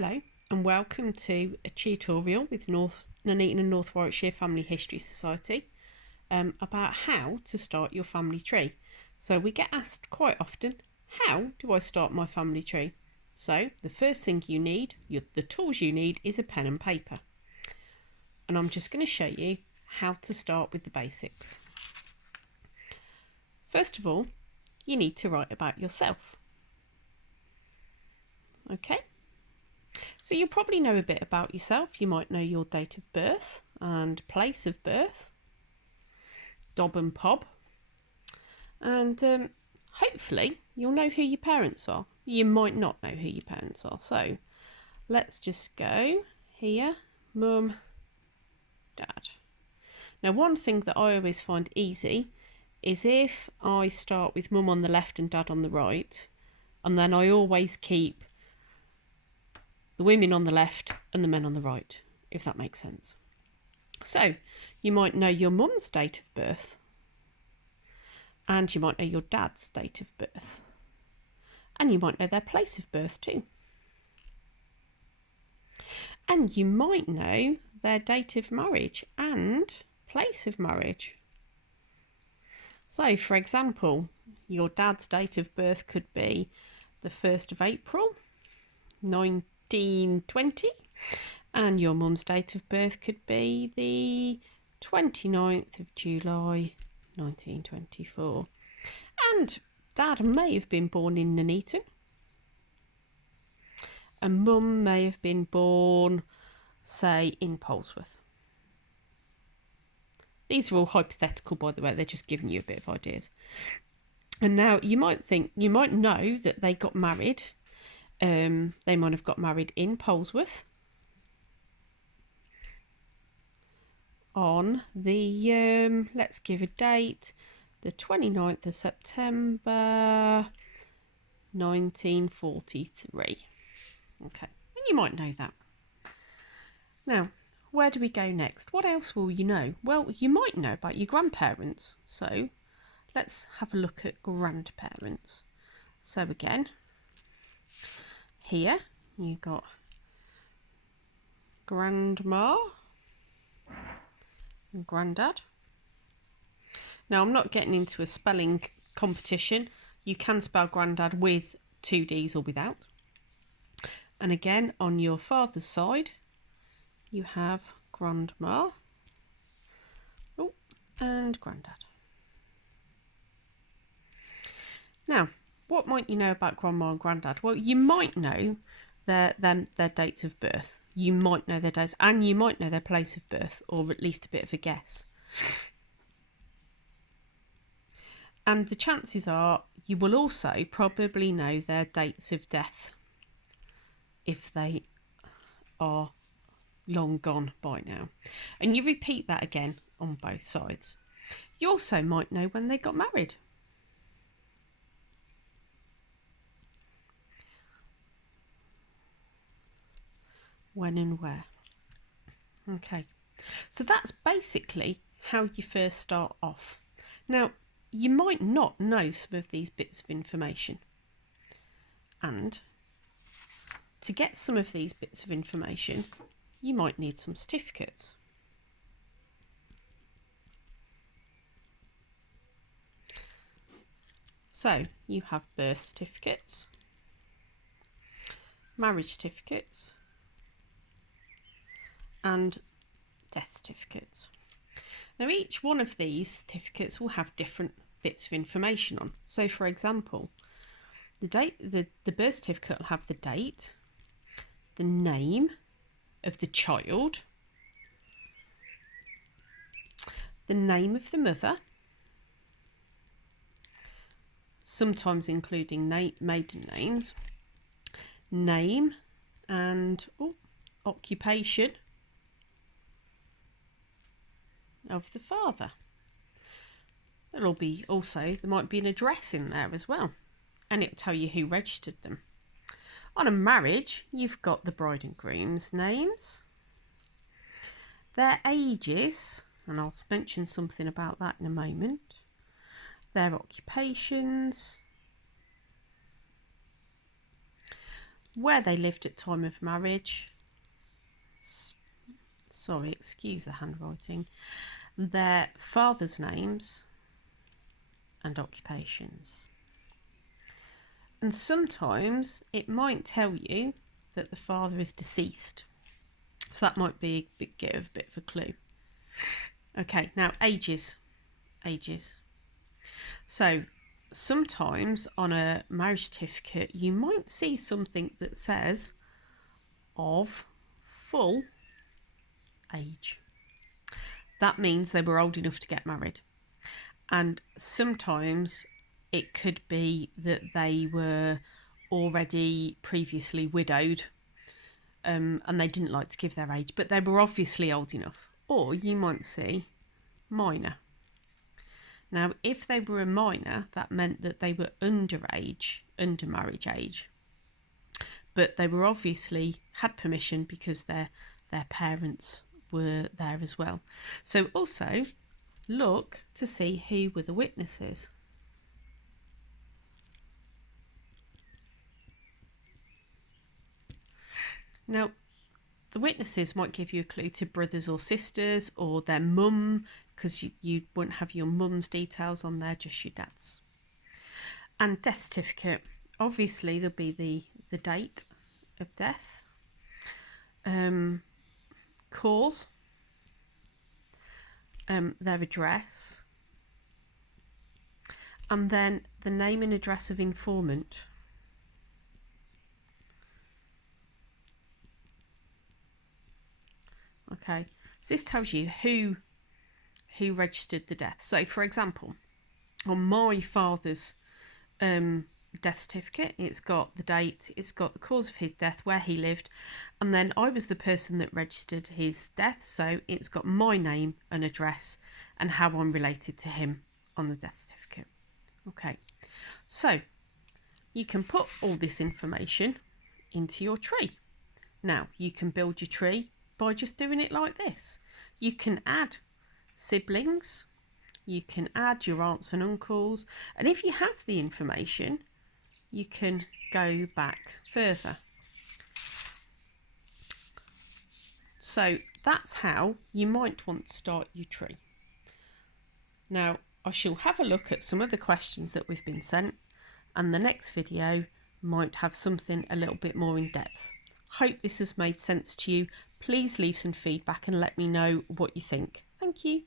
Hello and welcome to a tutorial with Nuneaton and North Warwickshire Family History Society about how to start your family tree. So we get asked quite often, how do I start my family tree? So the first thing you need, the tools you need, is a pen and paper. And I'm just going to show you how to start with the basics. First of all, you need to write about yourself. Okay. So you probably know a bit about yourself. You might know your date of birth and place of birth, dob and pob, and hopefully you'll know who your parents are. You might not know who your parents are. So let's just go here, mum, dad. Now one thing that I always find easy is if I start with mum on the left and dad on the right, and then I always keep the women on the left and the men on the right, if that makes sense. So you might know your mum's date of birth, and you might know your dad's date of birth, and you might know their place of birth too. And you might know their date of marriage and place of marriage. So for example, your dad's date of birth could be the 1st of April 1920, and your mum's date of birth could be the 29th of July 1924. And dad may have been born in Nuneaton, and mum may have been born, say, in Polesworth. These are all hypothetical, by the way, they're just giving you a bit of ideas. And now you might know that they got married. They might have got married in Polesworth on the, let's give a date, the 29th of September 1943. Okay, and you might know that. Now, where do we go next? What else will you know? Well, you might know about your grandparents. So let's have a look at grandparents. So again, here you got grandma and granddad. Now I'm not getting into a spelling competition. You can spell granddad with 2 D's or without. And again, on your father's side, you have grandma and granddad. Now, what might you know about grandma and granddad? Well, you might know their dates of birth. You might know their dates, and you might know their place of birth, or at least a bit of a guess. And the chances are you will also probably know their dates of death if they are long gone by now. And you repeat that again on both sides. You also might know when they got married. When and where. Okay, so that's basically how you first start off. Now, you might not know some of these bits of information, and to get some of these bits of information, you might need some certificates. So you have birth certificates, marriage certificates, and death certificates. Now each one of these certificates will have different bits of information on. So for example, the birth certificate will have the date, the name of the child, the name of the mother, sometimes including maiden names, name and occupation of the father. There'll be also, there might be an address in there as well, and it'll tell you who registered them. On a marriage, you've got the bride and groom's names, their ages, and I'll mention something about that in a moment, their occupations, where they lived at time of marriage, sorry, excuse the handwriting, their father's names and occupations. And sometimes it might tell you that the father is deceased. So that might be a bit of a clue. Okay, now ages. So sometimes on a marriage certificate, you might see something that says of full age. That means they were old enough to get married. And sometimes it could be that they were already previously widowed, and they didn't like to give their age, but they were obviously old enough. Or you might see minor. Now, if they were a minor, that meant that they were underage, under marriage age. But they were obviously had permission because their parents were there as well. So also look to see who were the witnesses. Now, the witnesses might give you a clue to brothers or sisters or their mum, because you wouldn't have your mum's details on there, just your dad's. And death certificate, obviously there'll be the date of death, cause, their address, and then the name and address of informant. Okay, so this tells you who registered the death. So, for example, on my father's death certificate, it's got the date, it's got the cause of his death, where he lived, and then I was the person that registered his death, so it's got my name and address and how I'm related to him on the death certificate. Okay, so you can put all this information into your tree. Now, you can build your tree by just doing it like this. You can add siblings, you can add your aunts and uncles, and if you have the information, you can go back further. So that's how you might want to start your tree. Now, I shall have a look at some of the questions that we've been sent, and the next video might have something a little bit more in depth. Hope this has made sense to you. Please leave some feedback and let me know what you think. Thank you.